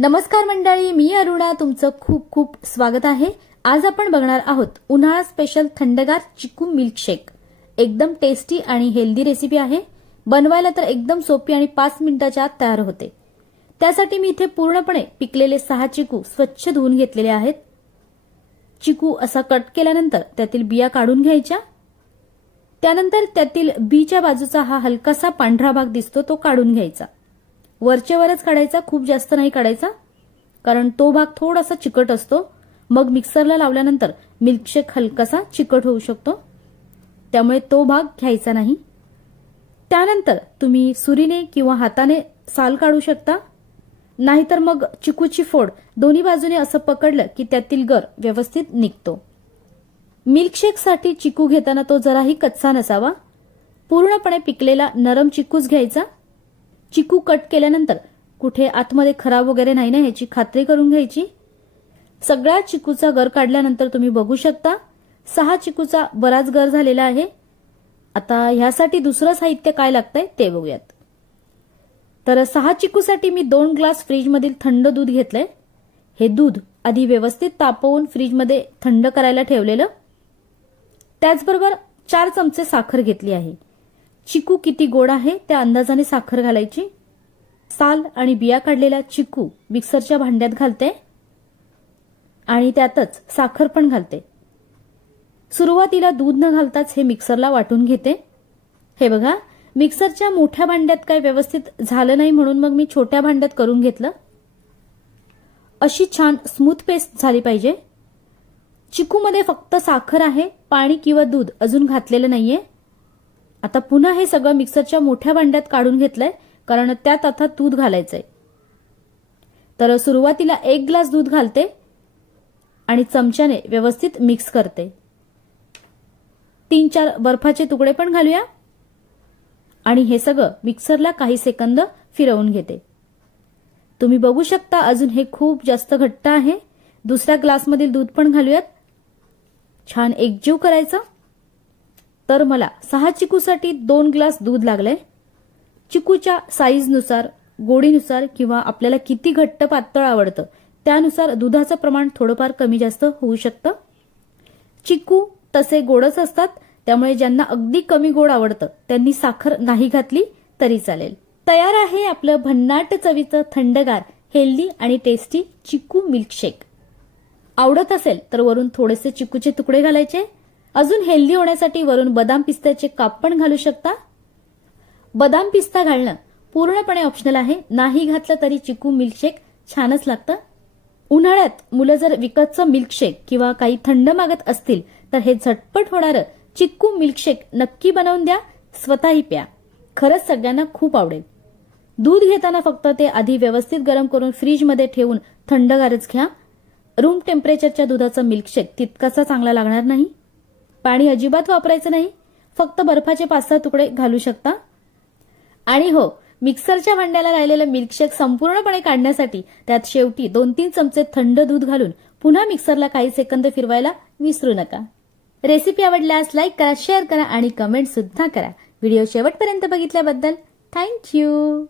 नमस्कार मंडळी मी अरुणा. तुमचं खूप खूप स्वागत आहे. आज आपण बघणार आहोत उन्हाळा स्पेशल थंडगार चिकू मिल्कशेक एकदम टेस्टी आणि हेल्दी रेसिपी आहे. बनवायला तर एकदम सोपी आणि पाच मिनिटाच्या आत तयार होते. त्यासाठी मी इथे पूर्णपणे पिकलेले सहा चिकू स्वच्छ धुवून घेतलेले आहेत. चिकू असा कट केल्यानंतर त्यातील बिया काढून घ्यायच्या. त्यानंतर त्यातील बीच्या बाजूचा हा हलकासा पांढरा भाग दिसतो तो काढून घ्यायचा. वरच्यावरच काढायचा खूप जास्त नाही काढायचा. कारण तो भाग थोडासा चिकट असतो. मग मिक्सरला लावल्यानंतर मिल्कशेक हलकासा चिकट होऊ शकतो. त्यामुळे तो भाग घ्यायचा नाही. त्यानंतर तुम्ही सुरीने किंवा हाताने साल काढू शकता. नाहीतर मग चिकूची फोड दोन्ही बाजूने असं पकडलं की त्यातील गर व्यवस्थित निघतो. मिल्कशेकसाठी चिकू घेताना तो जराही कच्चा नसावा. पूर्णपणे पिकलेला नरम चिकूच घ्यायचा. चिकू कट केल्यानंतर कुठे आतमध्ये खराब वगैरे नाही ना ह्याची खात्री करून घ्यायची? सगळ्या चिकूचा गर काढल्यानंतर तुम्ही बघू शकता. सहा चिकूचा बराच गर झालेला आहे. आता ह्यासाठी दुसरं साहित्य काय लागतंय ते बघूयात. तर सहा चिकूसाठी मी दोन ग्लास फ्रीजमधील थंड दूध घेतलंय. हे दूध आधी व्यवस्थित तापवून फ्रीजमध्ये थंड करायला ठेवलेलं. त्याचबरोबर चार चमचे साखर घेतली आहे. चिकू किती गोड आहे त्या अंदाजाने साखर घालायची. साल आणि बिया काढलेला चिकू मिक्सरच्या भांड्यात घालते. आणि त्यातच साखर पण घालते. सुरुवातीला दूध न घालताच हे मिक्सरला वाटून घेते. हे बघा मिक्सरच्या मोठ्या भांड्यात काय व्यवस्थित झालं नाही म्हणून मग मी छोट्या भांड्यात करून घेतलं. अशी छान स्मूथ पेस्ट झाली पाहिजे. चिकूमध्ये फक्त साखर आहे पाणी किंवा दूध अजून घातलेलं नाहीये. आता पुन्हा हे सगळं मिक्सरच्या मोठ्या भांड्यात काढून घेतलंय कारण त्यात आता दूध घालायचंय. तर सुरुवातीला एक ग्लास दूध घालते आणि चमच्याने व्यवस्थित मिक्स करते. तीन चार बर्फाचे तुकडे पण घालूया. आणि हे सगळं मिक्सरला काही सेकंद फिरवून घेते. तुम्ही बघू शकता अजून हे खूप जास्त घट्ट आहे. दुसऱ्या ग्लासमधील दूध पण घालूयात. छान एकजीव करायचं. तर मला सहा चिकूसाठी दोन ग्लास दूध लागलंय. चिकूच्या साईजनुसार गोडीनुसार किंवा आपल्याला किती घट्ट पातळ आवडतं त्यानुसार दुधाचं प्रमाण थोडंफार कमी जास्त होऊ शकतं. चिकू तसे गोडच असतात त्यामुळे ज्यांना अगदी कमी गोड आवडतं त्यांनी साखर नाही घातली तरी चालेल. तयार आहे आपलं भन्नाट चवीचं थंडगार हेल्दी आणि टेस्टी चिकू मिल्कशेक. आवडत असेल तर वरून थोडेसे चिकूचे तुकडे घालायचे. अजून हेल्दी होण्यासाठी वरून बदाम पिस्त्याचे काप पण घालू शकता. बदाम पिस्ता घालणं पूर्णपणे ऑप्शनल आहे. नाही घातलं तरी चिकू मिल्कशेक छानच लागतं. उन्हाळ्यात मुलं जर विकतचं मिल्कशेक किंवा काही थंड मागत असतील तर हे झटपट होणारं चिक्कू मिल्कशेक नक्की बनवून द्या स्वतःही प्या. खरंच सगळ्यांना खूप आवडेल. दूध घेताना फक्त ते आधी व्यवस्थित गरम करून फ्रीजमध्ये ठेवून थंडगारच घ्या. रूम टेम्परेचरच्या दुधाचा मिल्कशेक तितकासा चांगला लागणार नाही. पाणी अजिबात वापरायचं नाही. फक्त बर्फाचे पाच सहा तुकडे घालू शकता. आणि हो मिक्सरच्या भांड्याला राहिलेलं मिल्कशेक संपूर्णपणे काढण्यासाठी त्यात शेवटी दोन तीन चमचे थंड दूध घालून पुन्हा मिक्सरला काही सेकंद फिरवायला विसरू नका. रेसिपी आवडल्यास लाईक करा शेअर करा आणि कमेंट सुद्धा करा. व्हिडिओ शेवटपर्यंत बघितल्याबद्दल थँक्यू.